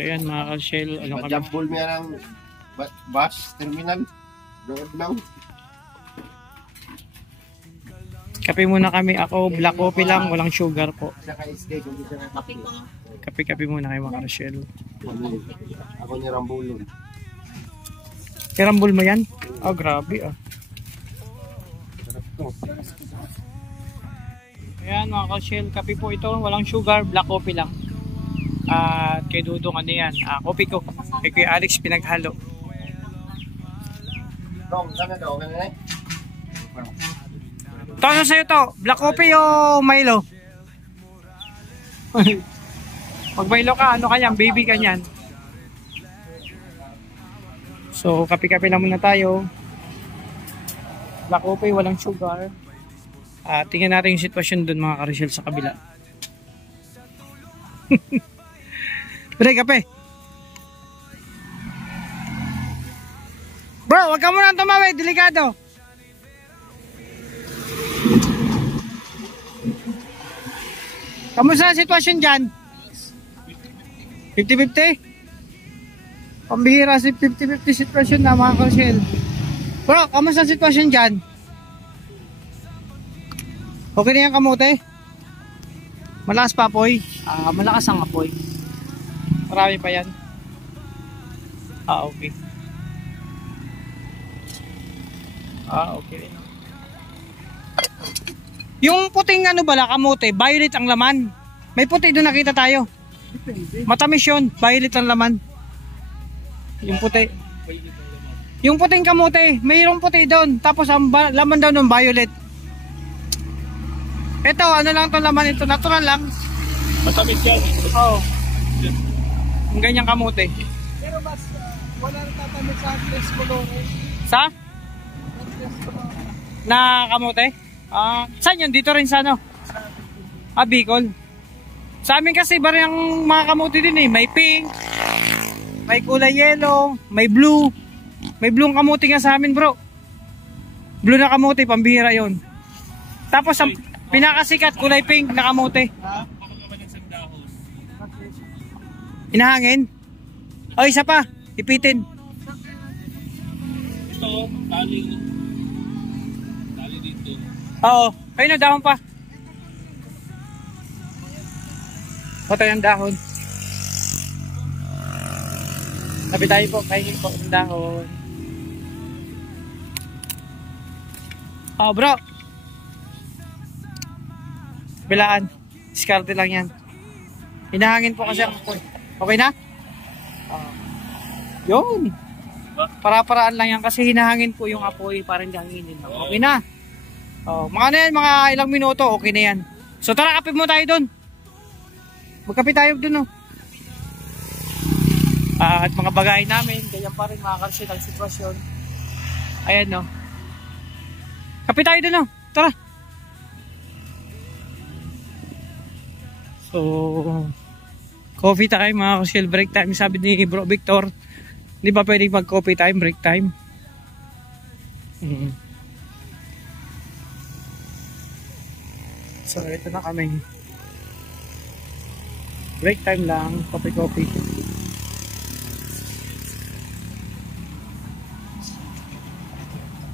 Ayan mga ka-shell. Ano kami? Jambol mo yan ang bus terminal. Doon. Kape muna kami. Ako, black coffee lang. Walang sugar po. Kape muna kayo mga ka-shell. Ako ni Rambulon. Kirambol mo yan? Oh, grabe ah. Ayan mga ka-shell. Kape po ito. Walang sugar. Black coffee lang. At kay Dudong ano yan? Kopi ko. Kay Kuya Alex pinaghalo. Dong, sana daw. Ganun eh. Ito ano sa'yo to? Black coffee o Milo? Pag Milo ka, ano ka yan? Baby ka yan. So, kape-kape lang muna tayo. Black coffee, walang sugar. Tingnan natin yung sitwasyon dun mga ka-Rochelle sa kabila. Pre, kape. Bro, wag ka muna tumawid. Delikado. Kamusta ang sitwasyon dyan? 50-50? Pambihira si 50-50 sitwasyon na mga ka-Rochelle. Bro, kamusta ang sitwasyon dyan? Okay na yan kamote? Malakas pa apoy? Malakas ang apoy. Marami pa yan. Okay. Okay. Yung puting ano bala, kamote, violet ang laman. May puti doon nakita tayo. Matamis yun, violet ang laman. Yung puti. Yung puting kamote, mayroong puti doon. Tapos ang laman daw ng violet. Ito, ano lang itong laman ito, natural lang. Matamis yan. Oo. Ang ganyang kamote. Pero mas wala nang tatamit sa tres colores. Sa? Na kamote? Saan yun? Dito rin sa ano? Bicol. Sa amin kasi iba rin ang mga kamote din eh. May pink, may kulay yellow, may blue. May blue ang kamote nga sa amin bro. Blue na kamote, pambihira yon. Tapos ang pinakasikat, kulay pink na kamote. Inahangin? O isa pa, ipitin. Ito, tali dito. Oo, ayun na dahon pa. Patay ang dahon. Sabi tayo po, kainin po ang dahon. Bro. Bilaan. Diskarte lang yan. Hinahangin po kasi ang apoy. Okay na? Yun. Para-paraan lang yan kasi hinahangin po yung apoy para hindi hanginin. Okay na. Mga na yan, mga ilang minuto, okay na yan. So tara, kape mo tayo dun. Magkape tayo dun, no. At mga bagay namin, ganyan pa rin mga ka-Rochelle ang sitwasyon. Ayan, no. Kape tayo dun, no. Tara. So, coffee time mga ka-Rochelle, break time. Sabi ni Bro Victor, di ba pwedeng mag-coffee time, break time? So, ito na kami. Break time lang, coffee.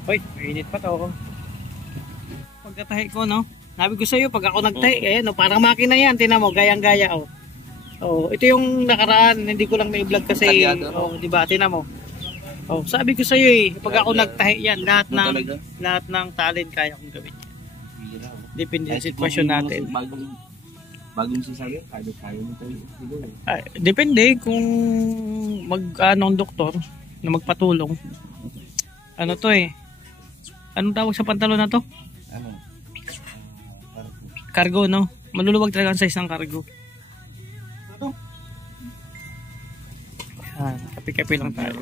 Uy, mainit pa to. Pagkatahi ko, no? Sabi ko sa'yo, pag ako nagtahi, ayan, no, parang makina yan, tinan mo, gayang-gaya, oh. Ito yung nakaraan, hindi ko lang na-vlog kasi, di ba, tinan mo. Sabi ko sa'yo pag ako nagtahi yan, lahat ng talent kaya kong gawin. Depende sa sitwasyon natin. Bagong sasabi, kaya mo tayo. Depende kung anong doktor na magpatulong. Ano to anong tawag sa pantalon na to? Ano? Cargo, no? Maluluwag talaga ang size ng cargo. Kape-kape lang tayo.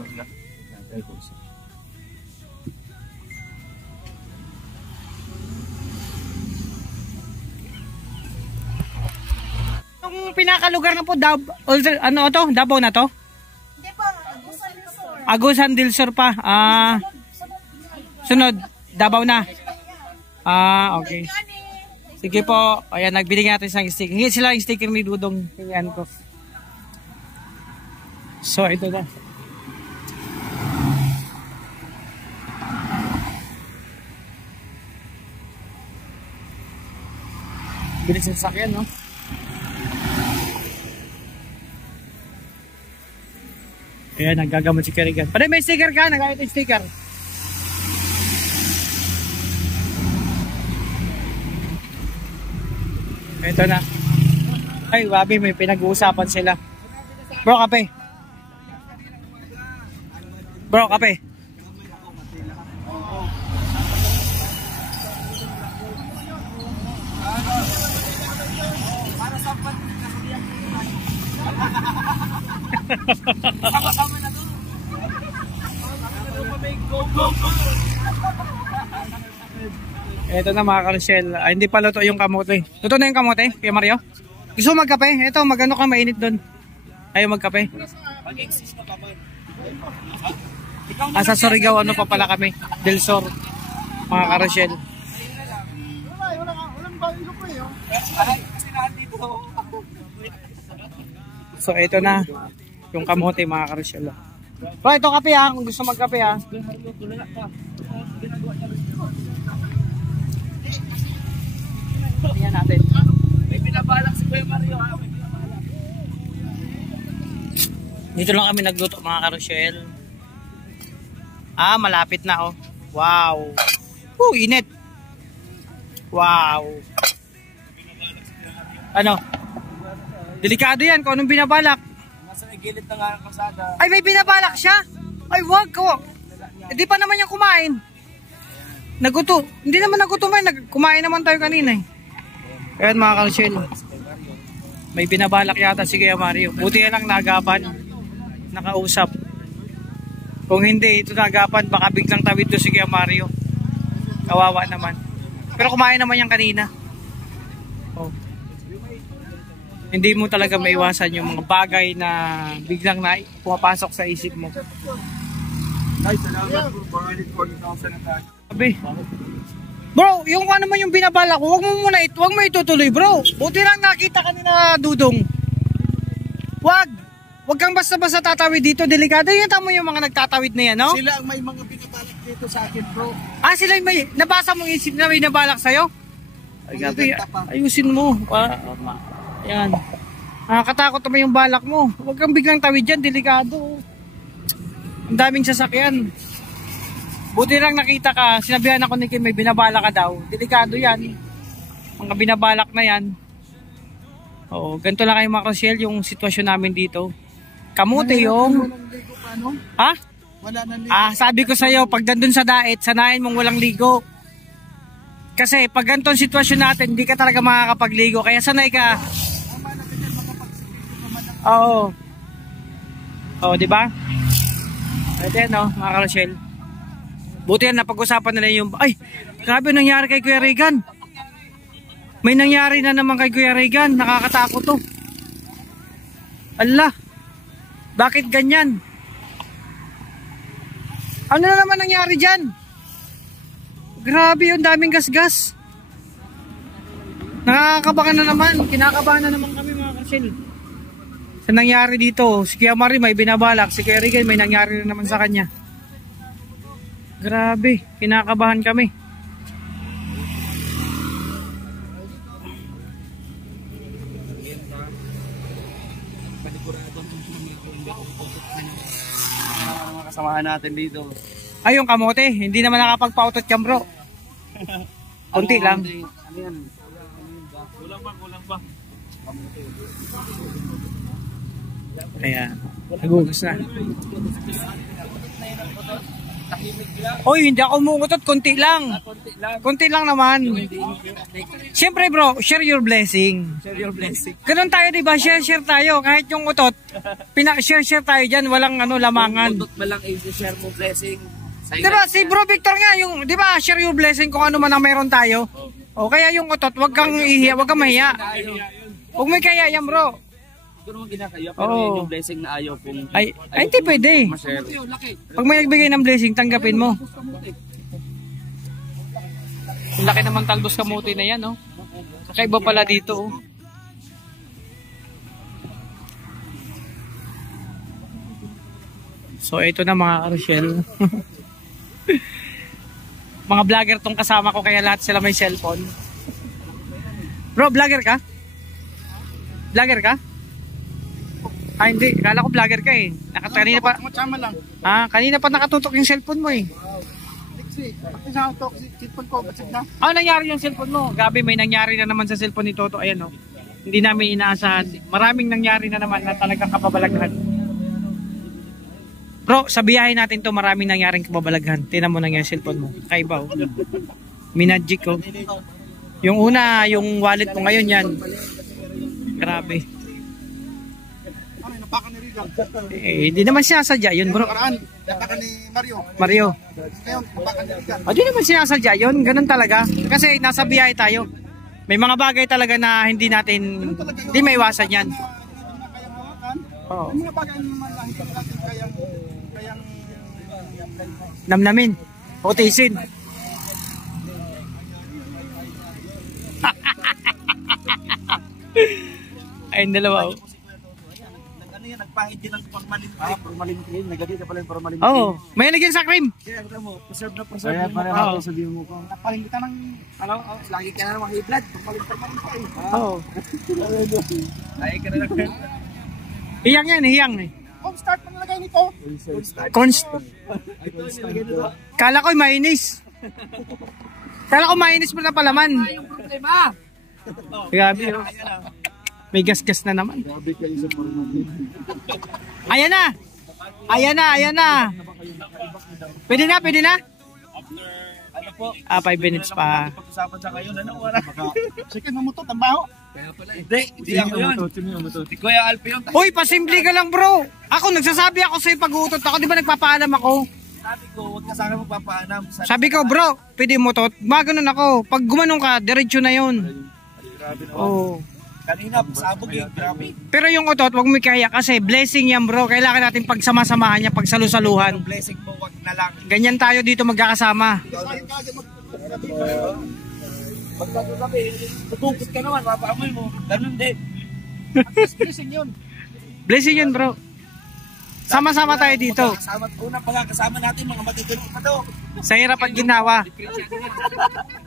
Itong pinakalugar na po, ano to? Davao na to? Hindi po, Agusan del Sur. Agusan del Sur pa. Sunod, Davao na. Okay. Sige po. Ayan, nagbili natin isang sticker. Hingi sila yung sticker ni Dudong. Hingian ko. So, ito na. Bilis yung sakyan, no? Ayan, nagagamot si Kerrigan. Pwede may sticker ka? Nagayot yung sticker. Ito na. Ay, wabi, may pinag-uusapan sila. Bro, kape. Bro, kape. Sama-sama na doon. Ito na mga karosyel. Hindi pa luto yung kamote. Luto na yung kamote, Kuya Mario? Gusto mo magkape? Ito, magano ka mainit doon. Ayaw magkape. Sa Surigao, ano pa pala kami? Del Sur. Mga karosyel. Walang bago po eh. So, ito na. Yung kamote, mga karosyel. Bro, ito kape ha. Kung gusto magkape ha. Tingnan natin. May binabalak si Kuya Mario ha. Dito lang kami nagluto mga karosyel. Ah, malapit na oh. Wow. Init. Wow. Ano? Delikado yan kung anong binabalak. Nasa gilid na nga ng kalsada. Ay, may binabalak siya. Ay, wag ko. Hindi pa naman yan kumain. Naguto. Hindi naman nagutuman. Kumain naman tayo kanina eh. Ayan mga karosyel. May binabalak yata si Kuya Mario. Buti yan lang nagapan. Nakausap. Kung hindi ito nagapan, baka biglang tawid to si Kuya Mario. Kawawa naman. Pero kumain naman yan kanina. Oh. Hindi mo talaga maiwasan yung mga bagay na biglang na pumapasok sa isip mo. Ay, salamat po. Pangalit po ng na tayo. Sabi, bro, yung ano man yung binabalak ko, wag mo itutuloy bro. Buti lang nakita kanina Dudong. Wag kang basta-basta tatawid dito, delikado. Yan tamo yung mga nagtatawid na yan, no? Sila ang may mga binabalak dito sa akin, bro. Ah, sila yung may, nabasa mong isip na may nabalak sa'yo? Ay, gabi, ayusin mo. Yan. Nakakatakot naman yung balak mo. Huwag kang biglang tawid dyan, delikado. Ang daming sasakyan. Buti lang nakita ka, sinabihan ako ni Kim, may binabalak ka daw. Delikado yan. Mga binabalak na yan. Oo, ganito lang kayo mga Rochelle, yung sitwasyon namin dito. Kamuti yung... Ha? Wala na ligo. Sabi ko sa'yo, pag nandun sa daet, sanayin mong walang ligo. Kasi pag ganitong sitwasyon natin, hindi ka talaga makakapagligo. Kaya sanay ka. Oo. Oo, di ba? Ito yan, no, mga Rochelle. Buti yan, napag-usapan nila yung... Ay, grabe nangyari kay Kuya Regan. May nangyari na naman kay Kuya Regan. Nakakatakot to. Allah. Bakit ganyan? Ano na naman nangyari dyan? Grabe yung daming gasgas. Nakakabahan na naman. Kinakabahan na naman kami mga kasil. Sa nangyari dito, si Kuya Mari may binabalak. Si Kuya Regan may nangyari na naman sa kanya. Grabe, kinakabahan kami. Mga kasamahan natin dito. Ay, yung kamote, hindi naman nakapagpautot yan bro. Kunti lang. Ano yan? Kulang ba? Ayan, nagugus na. Oy, hindi ako umuutot, konti lang. Konti lang naman. Siyempre bro, share your blessing. Share your blessing. Ganun tayo, diba? Share tayo. Kahit yung utot, share tayo dyan. Walang lamangan. Utot ba lang i-share mo blessing? Diba, si bro Victor nga, yung, diba, share your blessing kung ano man ang meron tayo. O, kaya yung utot, wag kang ihiya, wag kang mahiya. Huwag may kaya yan bro. Siguro mo ginakaya, pero yun yung blessing na ayaw kong... Ay, hindi pwede. Pag may nagbigay ng blessing, tanggapin mo. Ang laki naman talbos kamuti na yan, no? Kakaiba pala dito, oh. So ito na mga Rochelle. Mga vlogger tong kasama ko kaya lahat sila may cellphone. Bro, vlogger ka? Vlogger ka? Ah, hindi. Kala ko vlogger ka eh. Kanina pa. Lang. Ah, kanina pa nakatutok yung cellphone mo eh. Cellphone ko, ba't na? Ano nangyari yung cellphone mo? Gabi, may nangyari na naman sa cellphone ni Toto. Ayan o. Hindi namin inaasahan. Maraming nangyari na naman na talagang kapabalaghan. Bro, sa biyahe natin to maraming nangyaring kababalaghan. Tingnan mo nangyari cellphone mo. Kaiba oh. Minagic oh. Yung una, yung wallet mo ngayon yan. Grabe. Ano, napakan ni Rizal. Hindi naman sinasadya yun bro. Nakaraan, napakan ni Mario. Mario. Ngayon, napakan ni Rizal. Di naman sinasadya yun. Ganun talaga. Kasi nasa biyahe tayo. May mga bagay talaga na hindi natin, hindi maiwasan yan. Oo. Yung mga bagay naman lang, hindi natin kayang Namnamin. Utisin. Ayun dalawa oh. ano yan, nagpahid din ng formalin. Formalin cream. Nagagay ka pala yung formalin cream. Oo. May lagyan sa cream. Kaya kita mo, preserve na preserve. Kaya pala ako sabihin mo ko. Napahin kita ng, lagi ka na ng high blood. Formalin cream. Oo. Lagi ka na lang. Hiyang yan, hiyang eh. Kung start mo nalagay nito. Kala ko mainis. Kala ko mainis mo na palaman. Yung problema. Grabe oh. May gas-gas na naman. Ayan na. Ayan na, ayan na. Pwede na, pwede na? Ano po? 5 minutes pa. Pag-usapan sa kayo, ano wala. Sige, mamutot ang baho. Kaya pala. Hindi ako yun. Hindi Kuya Alfie yun. Uy, pasimple ka lang bro. Ako, nagsasabi ako sa'yo pag-uutot ako. Di ba nagpapaalam ako? Sabi ko, huwag ka sa akin magpapaanam. Sabi ko, bro, pwede mo to. Maganon ako. Pag gumanong ka, diretso na yun. Grabe naman. Oo. Kanina, sabog eh. Grabe. Pero yung utot, wag mo kaya kasi blessing yan bro. Kailangan natin pagsama-samahan niya, pagsalusaluhan. Yung blessing mo, wag na lang. Ganyan tayo dito magkakasama. Pagkagabi, tutupos ka naman, mapaamoy mo. Ganun din. Blessing yun. Blessing yun bro. Sama-sama tayo dito. Unang pagkakasama natin, mga matitulog pa to. Sa hirap at ginawa.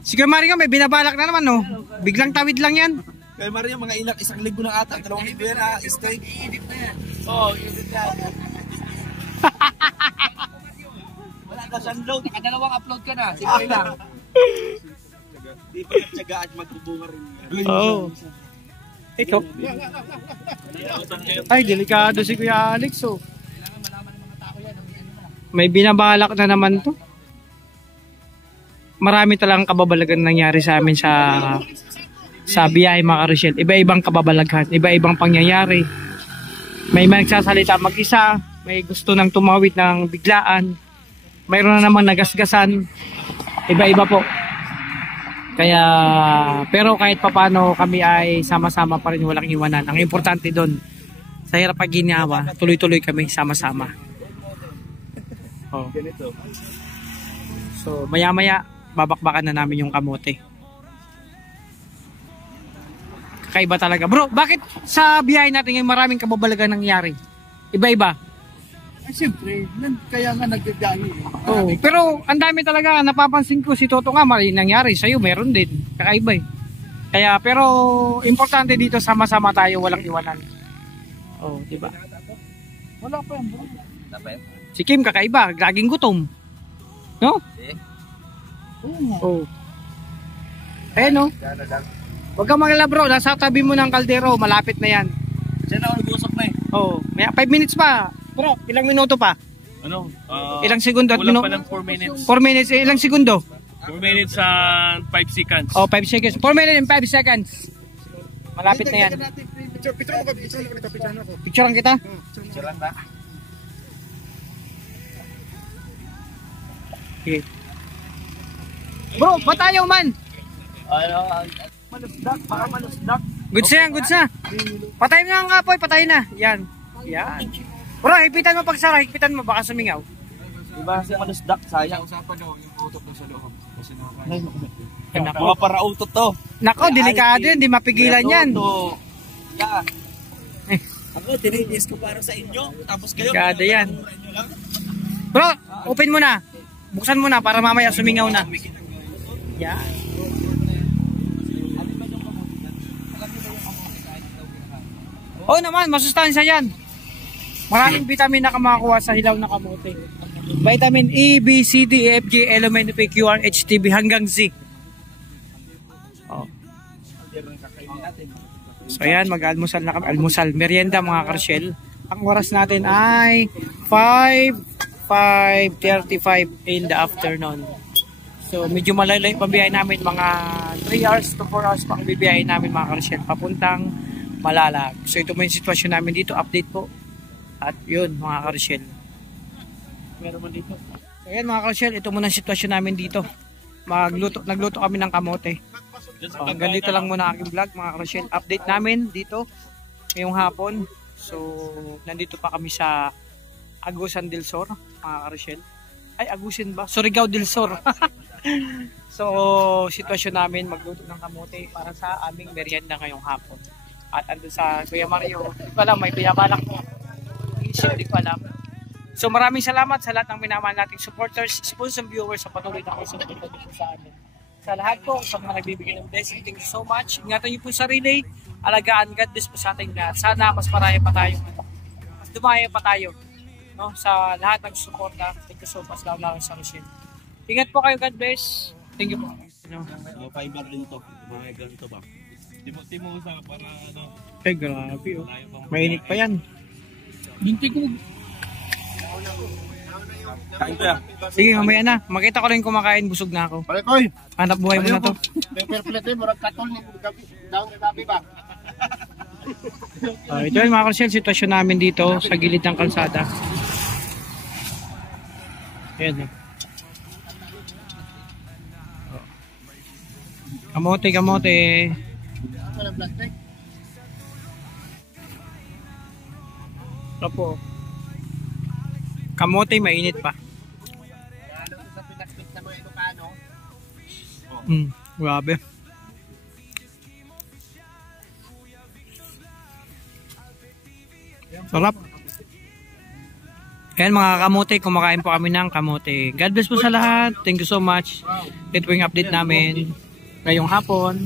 Sige Mario, may binabalak na naman no. Biglang tawid lang yan. Kaya Mario, mga isang linggo na ata, 2 linggo yan ha, stay. I-edit na yan. Oo, i-edit na yan. Wala ka siyang load, nakadalawang upload ka na, sige lang. Di pa nagtsaga at magbubunga rin. Oo. Ito. Ay, delikado si Kuya Alex oh. May binabalak na naman to. Marami talagang kababalagan nangyari sa amin sa biyahe mga Rochelle. Iba-ibang kababalaghan, iba-ibang pangyayari. May nagsasalita mag-isa, may gusto nang tumawid ng biglaan, mayroon na namang nagasgasan, iba-iba po. Kaya, pero kahit papano kami ay sama-sama pa rin, walang iwanan. Ang importante doon, sa hirap pag ginawa, tuloy-tuloy kami sama-sama. Oh. So, maya-maya, babakbakan na namin yung kamote. Kakaiba talaga. Bro, bakit sa biyahe natin ngayon maraming kababalagan nangyari? Iba-iba. Ay, siyempre, kaya nga nagdadaan. Oh, pero ang dami talaga, napapansin ko si Toto nga, mali nangyari. Sa'yo, meron din. Kakaiba eh. Kaya, pero, importante dito, sama-sama tayo, walang iwanan. Oh, diba? Wala pa yan, bro. Wala pa yan? Si Kim, kakaiba. Laging gutom. No? Oh. Ayan no? Huwag kang magalala bro, nasa tabi mo ng kaldero, malapit na yan. Diyan ako nag-uusap na eh. Oh, may 5 minutes pa. Bro, ilang minuto pa? Ano? Ilang segundo at Kulang minuto? pa ng 4 minutes. 4 minutes, ilang segundo? 4 minutes and 5 seconds. Oh, 5 seconds. 4 minutes and 5 seconds. Malapit na yan. Picture mo ko, Picturean kita? Picture lang na. Okay. Bro, patayo man. Malusdak, baka malusdak. Goods na yan, goods na. Patay mo na ang apoy, patay na. Yan. Yan. Bro, hipitan mo pagsara, hipitan mo, baka sumingaw. Diba si malusdak, sayang. Usapan nyo, yung auto ko sa loob. Kasi Nako, Mga para utot to. nako, delikado yan, di mapigilan yan. Yeah. Ako, tinitis ko para sa inyo. Tapos kayo, Delikado yan. nyo lang. Bro, open mo na. Buksan mo na para mamaya sumingaw na. Yan. Oo naman, masustansya yan. Maraming vitamin na makakuha sa hilaw na kamote. Vitamin E, B, C, D, E, F, G, L, M, N, P, Q, R, H, T, B hanggang Z. Oh. So ayan, mag-almusal na kami. Almusal, merienda mga karshel. Ang oras natin ay 5:35 in the afternoon. So medyo malalay pabiyahe namin, mga 3 hours to 4 hours pa ang bibiyahe namin mga karshel papuntang Malalag. So ito mo yung sitwasyon namin dito, update po. At yun mga karshel. Meron mo dito. So ayan mga karshel, ito muna ang sitwasyon namin dito. Nagluto kami ng kamote. So, hanggang dito lang muna aking vlog mga karshel. Update namin dito ngayong hapon. So nandito pa kami sa Agusan del Sur mga karshel. Ay, Agusin ba? Surigao del Sur. So sitwasyon namin, magluto ng kamote para sa aming merienda ngayong hapon. At andun sa Kuya Mario, di pa lang, may biyabalak mo. Isip, di pa lang. So maraming salamat sa lahat ng minamahal nating supporters, sponsor viewers sa patuloy na suporta dito sa amin. Sa lahat po, sa mga nagbibigay ng blessing, thank you so much. Ingatan niyo po sarili, alagaan, God bless po sa ating lahat. Sana mas marami pa tayo, mas dumaya pa tayo, no? Sa lahat ng suporta. Thank you so much, lalo sa Rochelle. Ingat po kayo, God bless. Thank you po. Mga fiber din to. Mga ganito ba? Di mo sa para ano. Ay, grabe oh. Mainit pa yan. Binti ko. Kain ko yan. Sige, mamaya na. Makita ko rin kumakain, busog na ako. Balik koy. Hanap buhay mo na to. Paper plate murag katol ni daon ni gabi ba. Ito yung mga karsel, sitwasyon namin dito sa gilid ng kalsada. Ayan eh. Kamote, kamote. Wala plastic. Ito po. Kamote, mainit pa. Ano sa plastic na mga Ilocano? Grabe. Sarap. Ayan mga kamote, kumakain po kami ng kamote. God bless po sa lahat. Thank you so much. Ito yung update namin ngayong hapon.